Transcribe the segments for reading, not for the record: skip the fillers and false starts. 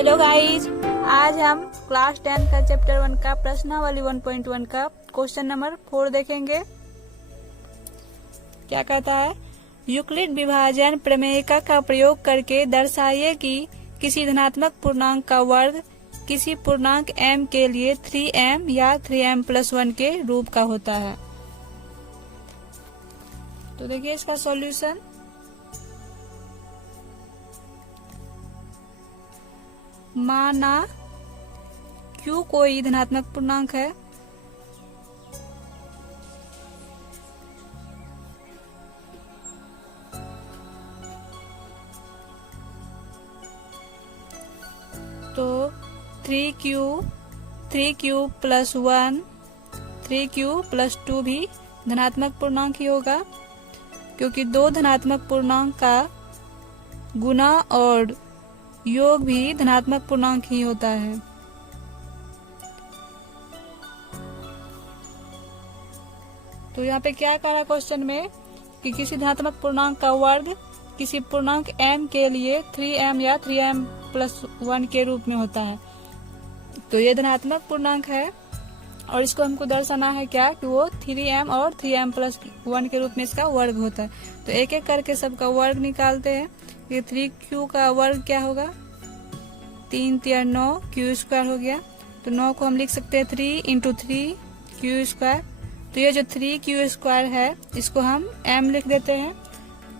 Hello guys, आज हम class 10 का चैप्टर 1 का प्रश्नावली 1.1 का क्वेश्चन नंबर 4 देखेंगे। क्या कहता है, यूक्लिड विभाजन प्रमेयिका का प्रयोग करके दर्शाइए कि किसी धनात्मक पूर्णांक का वर्ग किसी पूर्णांक m के लिए 3m या 3m+1 के रूप का होता है। तो देखिए इसका सॉल्यूशन। माना Q कोई धनात्मक पूर्णांक है तो 3Q+1 3Q+2 भी धनात्मक पूर्णांक ही होगा, क्योंकि दो धनात्मक पूर्णांक का गुना और योग भी धनात्मक पूर्णांक ही होता है। तो यहाँ पे क्या कह रहा है क्वेश्चन में कि किसी धनात्मक पूर्णांक का वर्ग किसी पूर्णांक m के लिए 3m या 3m+1 के रूप में होता है। तो ये धनात्मक पूर्णांक है और इसको हमको दर्शाना है क्या कि वो 3m और 3m+1 के रूप में इसका वर्ग होता है। तो एक एक करके सबका वर्ग निकालते हैं। ये 3Q का वर्ग क्या होगा, 3 3 9 Q² हो गया। तो 9 को हम लिख सकते हैं 3 × 3 Q²। तो ये जो 3Q² है इसको हम m लिख देते हैं,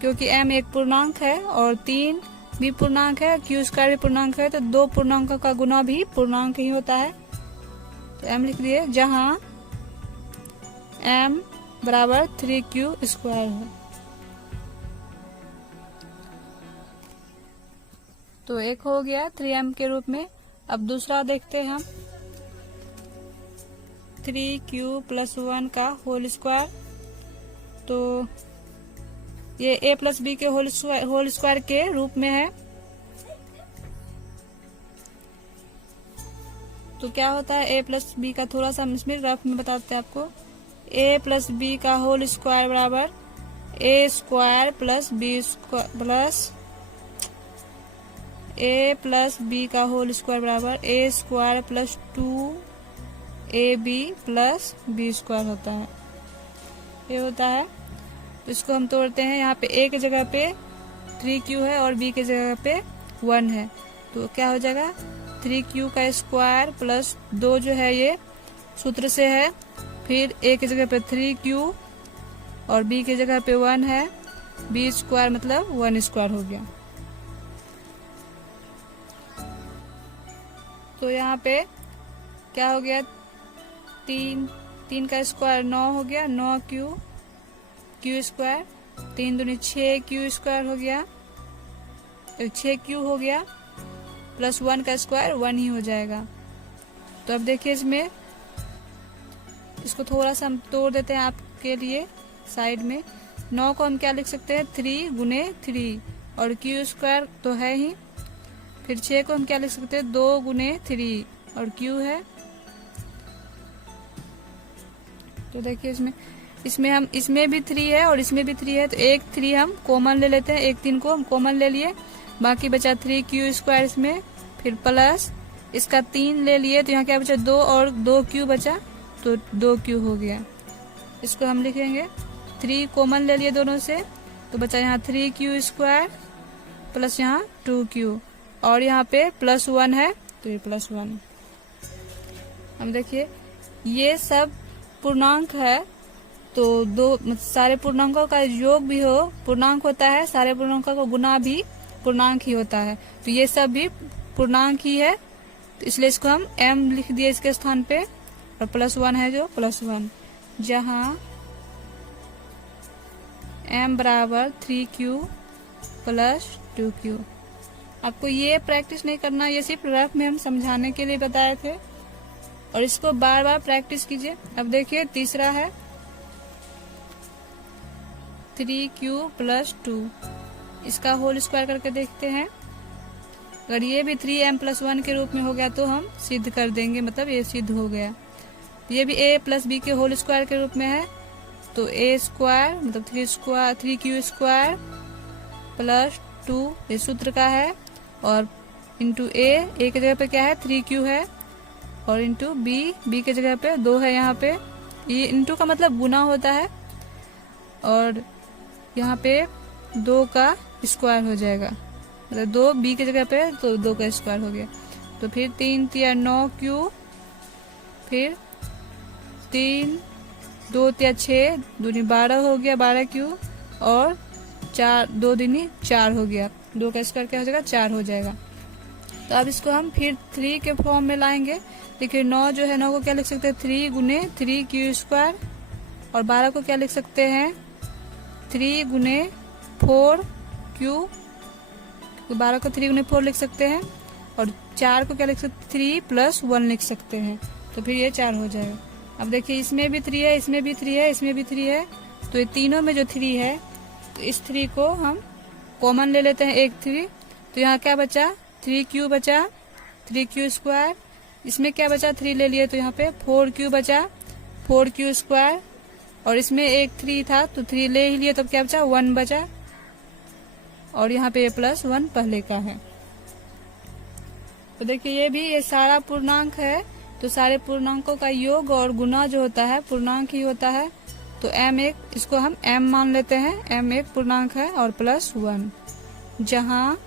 क्योंकि m एक पूर्णांक है और 3 भी पूर्णांक है, Q² भी पूर्णांक है। तो दो पूर्णांकों का गुना भी पूर्णांक ही होता है। तो m लिख दिए, जहां m बराबर 3Q² है। तो एक हो गया 3m के रूप में। अब दूसरा देखते हैं हम, 3Q+1 का होल स्क्वायर। तो ये a+b के होल स्क्वायर के रूप में है। तो क्या होता है a+b का, थोड़ा सा इसमें रफ में बताते हैं आपको। a+b का होल स्क्वायर बराबर a+b का होल स्क्वायर बराबर a² + 2ab+b² होता है। ये होता है। तो इसको हम तोड़ते हैं। यहाँ पे a की जगह पे 3Q है और b की जगह पे 1 है। तो क्या हो जाएगा, 3Q का स्क्वायर प्लस 2 जो है ये सूत्र से है, फिर a की जगह पे 3Q और b की जगह पे 1 है, b² मतलब 1² हो गया। तो यहाँ पे क्या हो गया, 3 का स्क्वायर 9 हो गया, 9Q² 3 दूनी 6Q² हो गया, 6Q हो गया, प्लस 1 का स्क्वायर 1 ही हो जाएगा। तो अब देखिए इसमें इसको थोड़ा सा हम तोड़ देते हैं आपके लिए साइड में। 9 को हम क्या लिख सकते हैं, 3 × 3 और Q² तो है ही। फिर 6 को हम क्या लिख सकते हैं, 2 × 3 और Q है। तो देखिए इसमें भी 3 है और इसमें भी 3 है। तो एक 3 हम कॉमन ले लेते हैं, एक 3 को हम कॉमन ले लिए, बाकी बचा 3Q² इसमें, फिर प्लस इसका 3 ले लिए। तो यहाँ क्या बचा, 2 और 2Q बचा, तो 2Q हो गया। इसको हम लिखेंगे, 3 कॉमन ले लिए दोनों से, तो बचा यहाँ 3Q² प्लस यहाँ 2Q और यहाँ पे प्लस 1 है, तो ये +1। हम देखिए ये सब पूर्णांक है, तो दो सारे पूर्णांकों का योग भी हो पूर्णांक होता है, सारे पूर्णांकों का गुना भी पूर्णांक ही होता है। तो ये सब भी पूर्णांक ही है, तो इसलिए इसको हम m लिख दिए इसके स्थान पे, और +1 है जो +1, जहाँ m बराबर 3Q + 2Q। आपको ये प्रैक्टिस नहीं करना, ये सिर्फ रफ में हम समझाने के लिए बताए थे, और इसको बार बार प्रैक्टिस कीजिए। अब देखिए तीसरा है 3Q + 2, इसका होल स्क्वायर करके देखते हैं। अगर ये भी 3m+1 के रूप में हो गया तो हम सिद्ध कर देंगे, मतलब ये सिद्ध हो गया। ये भी a+b के होल स्क्वायर के रूप में है, तो a² मतलब 3Q² + 2 ये सूत्र का है, और इंटू ए के जगह पे क्या है 3q है, और इंटू बी के जगह पे 2 है। यहाँ पे ये इंटू का मतलब गुना होता है, और यहाँ पे 2 का स्क्वायर हो जाएगा, मतलब 2 बी के जगह पे तो 2 का स्क्वायर हो गया। तो फिर 3 तिया 9q, फिर 3 2 तिया 6 दूनी 12 हो गया 12q, और 4 2 दूनी 4 हो गया, 2 का स्क्वायर क्या हो जाएगा 4 हो जाएगा। तो अब इसको हम फिर 3 के फॉर्म में लाएंगे। देखिए 9 जो है 9 को क्या लिख सकते हैं 3 गुने 3q स्क्वायर, और 12 को क्या लिख सकते हैं 3 गुने 4q, 12 को 3 गुने 4 लिख सकते हैं, और 4 को क्या लिख सकते 3 + 1 लिख सकते हैं, तो फिर ये 4 हो जाएगा। अब देखिए इसमें भी 3 है, इसमें भी 3 है, इसमें भी 3 है, तो ये तीनों में जो 3 है तो इस 3 को हम कॉमन ले लेते हैं, एक 3, तो यहाँ क्या बचा 3q बचा, 3q स्क्वायर, इसमें क्या बचा 3 ले लिए तो यहाँ पे 4q बचा, 4q स्क्वायर, और इसमें एक 3 था तो 3 ले ही लिए तो क्या बचा 1 बचा, और यहाँ पे +1 पहले का है। तो देखिए ये सारा पूर्णांक है, तो सारे पूर्णांकों का योग और गुना जो होता है पूर्णांक ही होता है। तो m1 इसको हम m मान लेते हैं, m1 पूर्णांक है, और +1, जहाँ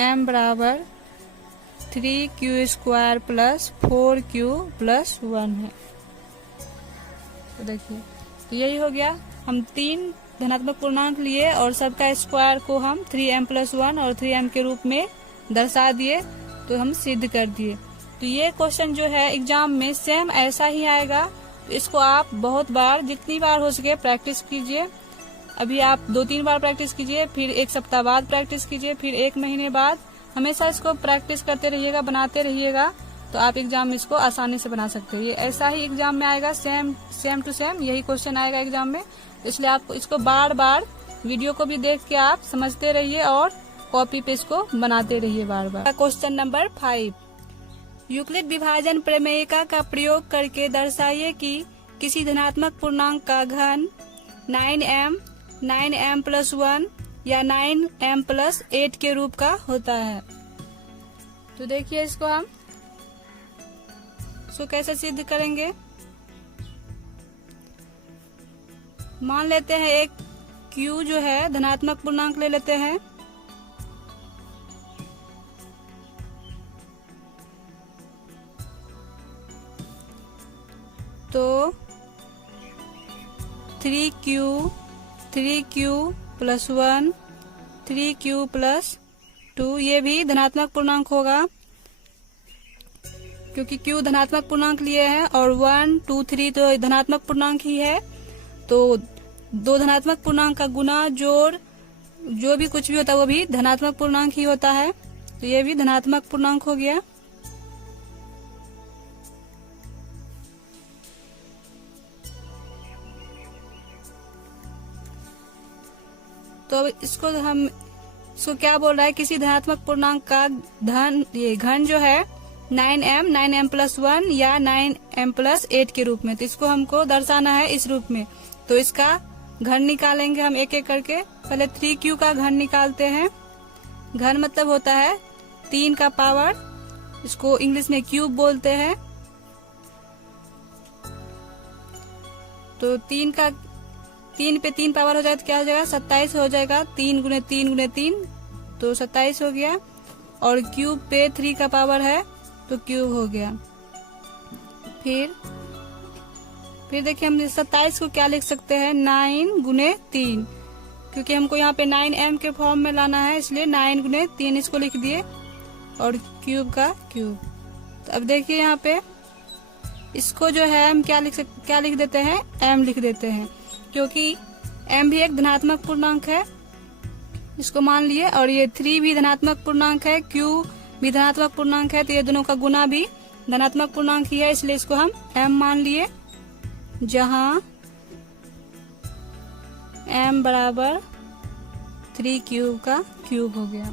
m बराबर 3q स्क्वायर + 4q + 1 है। तो देखिए तो यही हो गया, हम 3 धनात्मक पूर्णांक लिए और सबका स्क्वायर को हम 3m + 1 और 3m के रूप में दर्शा दिए, तो हम सिद्ध कर दिए। तो ये क्वेश्चन जो है एग्जाम में सेम ऐसा ही आएगा, तो इसको आप बहुत बार जितनी बार हो सके प्रैक्टिस कीजिए। अभी आप 2-3 बार प्रैक्टिस कीजिए, फिर 1 सप्ताह बाद प्रैक्टिस कीजिए, फिर 1 महीने बाद, हमेशा इसको प्रैक्टिस करते रहिएगा, बनाते रहिएगा, तो आप एग्जाम में इसको आसानी से बना सकते हैं। ये ऐसा ही एग्जाम में आएगा, सेम टू सेम यही क्वेश्चन आएगा एग्जाम में, इसलिए आप इसको बार बार वीडियो को भी देख के आप समझते रहिए और कॉपी पे इसको बनाते रहिए बार बार। क्वेश्चन नंबर 5, यूक्लिड विभाजन प्रमेयिका का प्रयोग करके दर्शाइए कि किसी धनात्मक पूर्णांक का घन 9m, 9m + 1 या 9m + 8 के रूप का होता है। तो देखिए इसको कैसे सिद्ध करेंगे। मान लेते हैं एक q जो है धनात्मक पूर्णांक ले लेते हैं, तो 3q + 1, 3q + 2 ये भी धनात्मक पूर्णांक होगा, क्योंकि q धनात्मक पूर्णांक लिए हैं, और 1, 2, 3 तो धनात्मक पूर्णांक ही है, तो 2 धनात्मक पूर्णांक का गुना जोड़ जो भी कुछ भी होता है वो भी धनात्मक पूर्णांक ही होता है, तो ये भी धनात्मक पूर्णांक हो गया। तो इसको क्या बोल रहा है, किसी धनात्मक पूर्णांक का घन जो है 9m, 9m + 1 या 9m + 8 के रूप में, तो इसको हमको दर्शाना है इस रूप में। तो इसका घन निकालेंगे हम एक एक करके। पहले 3q का घन निकालते हैं। घन मतलब होता है 3 का पावर, इसको इंग्लिश में क्यूब बोलते हैं। तो 3 पे 3 पावर हो जाए तो क्या हो जाएगा 27 हो जाएगा, 3 गुने 3 गुने 3 तो 27 हो गया, और क्यूब पे 3 का पावर है तो क्यूब हो गया। फिर देखिए हम 27 को क्या लिख सकते हैं 9 गुने 3, क्योंकि हमको यहाँ पे 9m के फॉर्म में लाना है, इसलिए 9 गुने 3 इसको लिख दिए, और क्यूब का क्यूब। तो अब देखिए यहाँ पे इसको जो है हम क्या लिख देते हैं m लिख देते हैं, क्योंकि m भी एक धनात्मक पूर्णांक है, इसको मान लिए, और ये 3 भी धनात्मक पूर्णांक है, q भी धनात्मक पूर्णांक है, तो ये दोनों का गुना भी धनात्मक पूर्णांक ही है, इसलिए इसको हम m मान लिए, जहाँ m बराबर 3q का क्यूब हो गया।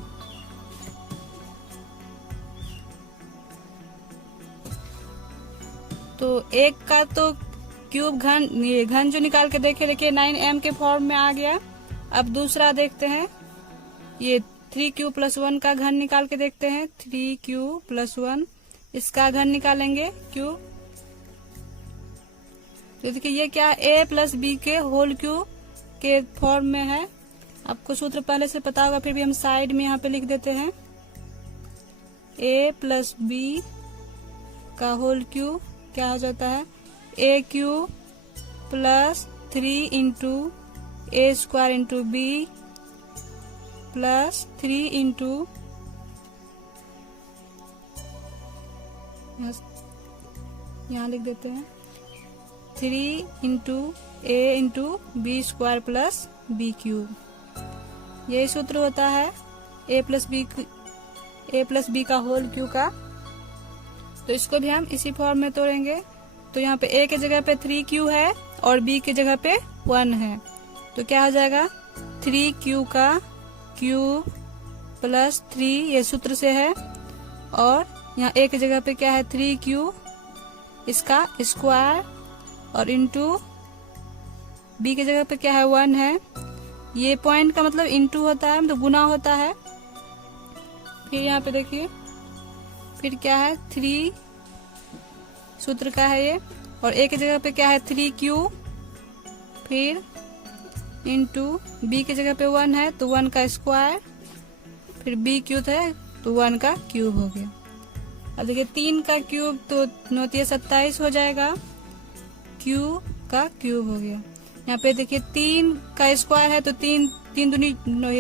तो एक का तो क्यूब ये घन जो निकाल के देखिए 9m के फॉर्म में आ गया। अब दूसरा देखते हैं, ये 3q + 1 का घन निकाल के देखते हैं। 3q + 1 इसका घन निकालेंगे q। तो देखिए ये क्या a + b के होल क्यूब के फॉर्म में है। आपको सूत्र पहले से पता होगा, फिर भी हम साइड में यहाँ पे लिख देते हैं। a + b का होल क्यूब क्या हो जाता है, a³ + 3 × a² × b + 3 × यहाँ लिख देते हैं 3 × a × b² + b³। यही सूत्र होता है a + b का होल क्यूब का। तो इसको भी हम इसी फॉर्म में तोड़ेंगे। तो यहाँ पे a के जगह पे 3q है और b की जगह पे 1 है, तो क्या हो जाएगा 3q का क्यूब + 3, ये सूत्र से है। और यहाँ a की जगह पे क्या है 3q इसका स्क्वायर, और इंटू b की जगह पे क्या है 1 है। ये पॉइंट का मतलब इंटू होता है, मतलब गुना होता है। फिर यहाँ पे देखिए फिर क्या है 3 सूत्र का है ये, और a की जगह पे क्या है 3q, फिर इंटू b की जगह पे 1 है तो 1 का स्क्वायर, फिर b³ है तो 1 का क्यूब हो गया। अब देखिए 3 का क्यूब तो 9 × 27 हो जाएगा, q का क्यूब हो गया। यहाँ पे देखिए 3 का स्क्वायर है तो 3 दूनी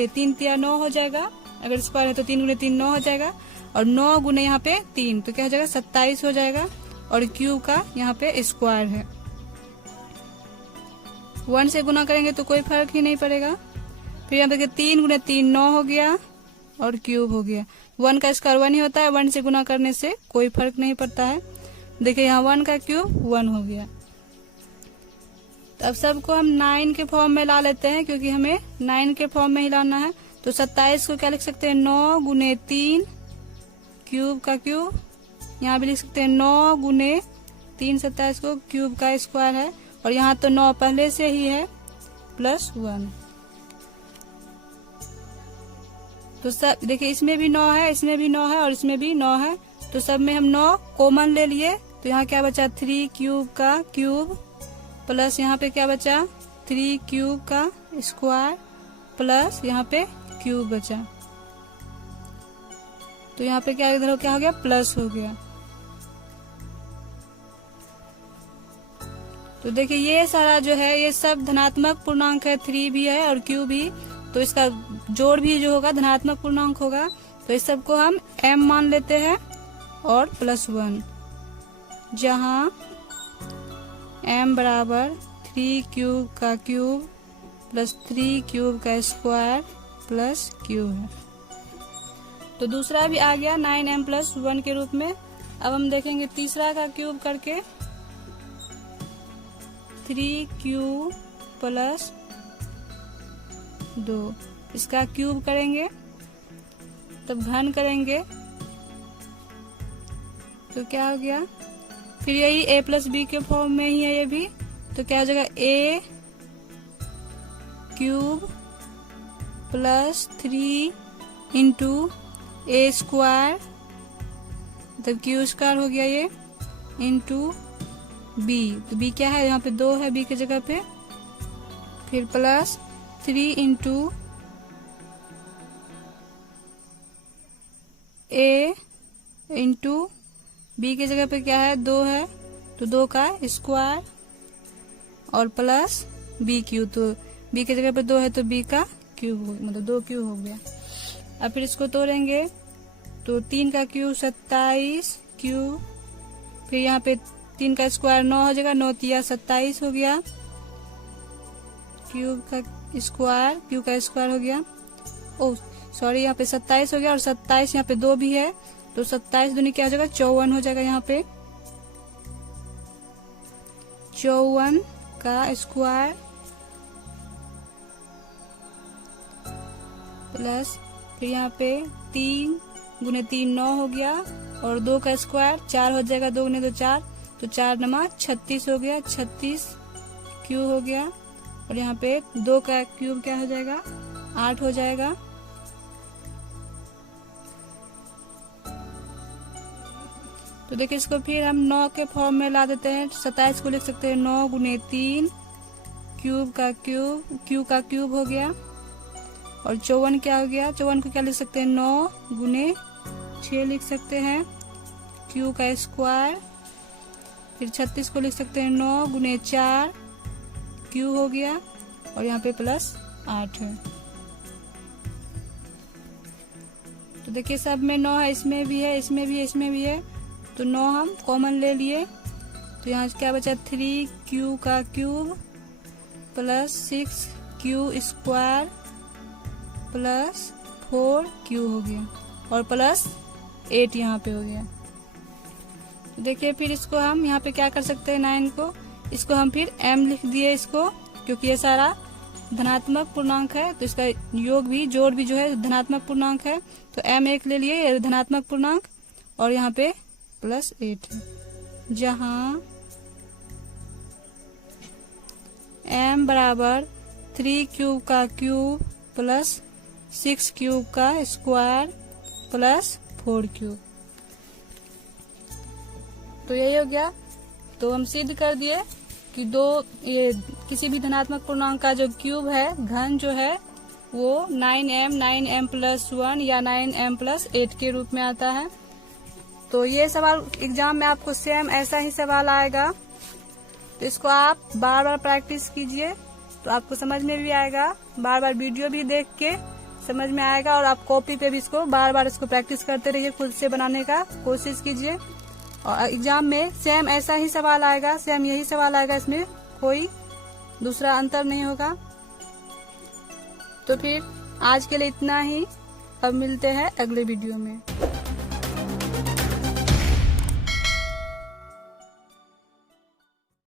3 × 9 हो जाएगा, अगर स्क्वायर है तो 3 × 3 9 हो जाएगा, और 9 गुने यहाँ पे 3 तो क्या हो जाएगा 27 हो जाएगा, और क्यूब का यहाँ पे स्क्वायर है। 1 से गुना करेंगे तो कोई फर्क ही नहीं पड़ेगा। फिर यहाँ पे देखिए 3 × 3 9 हो गया और क्यूब हो गया। 1 का स्क्वायर 1 ही होता है, 1 से गुना करने से कोई फर्क नहीं पड़ता है। देखिए यहाँ 1 का क्यूब 1 हो गया। तो अब सबको हम 9 के फॉर्म में ला लेते हैं, क्योंकि हमें 9 के फॉर्म में ही लाना है। तो 27 को क्या लिख सकते हैं 9 × 3 क्यूब का क्यूब, यहाँ भी लिख सकते हैं 9 × 3 27 को क्यूब का स्क्वायर है, और यहाँ तो 9 पहले से ही है +1। तो सब देखिए इसमें भी 9 है, इसमें भी 9 है और इसमें भी 9 है, तो सब में हम 9 कॉमन ले लिए। तो यहाँ क्या बचा 3 क्यूब का क्यूब प्लस यहाँ पे क्या बचा 3 क्यूब का स्क्वायर प्लस यहाँ पे क्यूब बचा। तो यहाँ पे क्या इधर क्या हो गया प्लस हो गया। तो देखिए ये सारा जो है ये सब धनात्मक पूर्णांक है, 3 भी है और q भी, तो इसका जोड़ भी जो होगा धनात्मक पूर्णांक होगा। तो इस सब को हम m मान लेते हैं और +1, जहाँ m बराबर 3 क्यूब का क्यूब प्लस 3 क्यूब का स्क्वायर प्लस q है। तो दूसरा भी आ गया 9m + 1 के रूप में। अब हम देखेंगे तीसरा का क्यूब करके 3q + 2, इसका क्यूब करेंगे तब घन करेंगे तो क्या हो गया, फिर यही a + b के फॉर्म में ही है ये भी, तो क्या हो जाएगा a³ + 3 × a² तब q² हो गया ये इंटू b। तो b क्या है यहाँ पे 2 है b की जगह पे, फिर प्लस 3 × a इंटू b की जगह पे क्या है 2 है तो 2 का स्क्वायर और प्लस b³। तो b की जगह पे 2 है तो b का क्यूब हो, मतलब 2 क्यूब हो गया। अब फिर इसको तोड़ेंगे तो 3 का क्यूब 27 क्यूब, फिर यहाँ पे 3 का स्क्वायर 9 हो जाएगा, 9 × 27 हो गया, क्यूब का स्क्वायर हो गया। ओ सॉरी यहाँ पे 27 हो गया और 27 यहाँ पे 2 भी है तो 27 दूनी क्या हो जाएगा 54 हो जाएगा। यहाँ पे 54 का स्क्वायर प्लस फिर यहाँ पे 3 × 3 9 हो गया और 2 का स्क्वायर 4 हो जाएगा, 2 × 2 4 तो 4 × 36 हो गया, 36 क्यूब हो गया। और यहाँ पे 2 का क्यूब क्या हो जाएगा 8 हो जाएगा। तो देखिए इसको फिर हम 9 के फॉर्म में ला देते हैं। 27 को लिख सकते हैं 9 गुने 3 क्यूब का क्यूब हो गया। और 54 क्या हो गया, 54 को क्या लिख सकते हैं 9 गुने 6 लिख सकते हैं क्यू का स्क्वायर। फिर 36 को लिख सकते हैं 9 गुने 4 क्यू हो गया। और यहाँ पे प्लस 8 है। तो देखिए सब में 9 है, इसमें भी है, इसमें भी है, इसमें भी है। तो 9 हम कॉमन ले लिए। तो यहाँ क्या बचा 3 क्यू का cube plus 6 Q square plus 4 Q हो गया। और प्लस 8 यहाँ पे हो गया। तो देखिए फिर इसको हम यहाँ पे क्या कर सकते हैं 9 को, इसको हम फिर m लिख दिए इसको, क्योंकि ये सारा धनात्मक पूर्णांक है। तो इसका योग भी जोड़ भी जो है धनात्मक पूर्णांक है। तो m एक ले लिए, ये धनात्मक पूर्णांक। और यहाँ पे प्लस 8 है, जहाँ m बराबर 3 क्यूब का क्यूब प्लस 6 क्यूब का स्क्वायर प्लस 4 क्यूब। तो यही हो गया। तो हम सिद्ध कर दिए कि ये किसी भी धनात्मक पूर्णांक का जो क्यूब है, घन जो है, वो 9m+1 या 9m+8 के रूप में आता है। तो ये सवाल एग्जाम में आपको सेम ऐसा ही सवाल आएगा। तो इसको आप बार बार प्रैक्टिस कीजिए, तो आपको समझ में भी आएगा। बार बार वीडियो भी देख के समझ में आएगा। और आप कॉपी पे भी इसको बार बार इसको प्रैक्टिस करते रहिए, खुद से बनाने का कोशिश कीजिए। और एग्जाम में सेम ऐसा ही सवाल आएगा, सेम यही सवाल आएगा, इसमें कोई दूसरा अंतर नहीं होगा। तो फिर आज के लिए इतना ही। अब मिलते हैं अगले वीडियो में।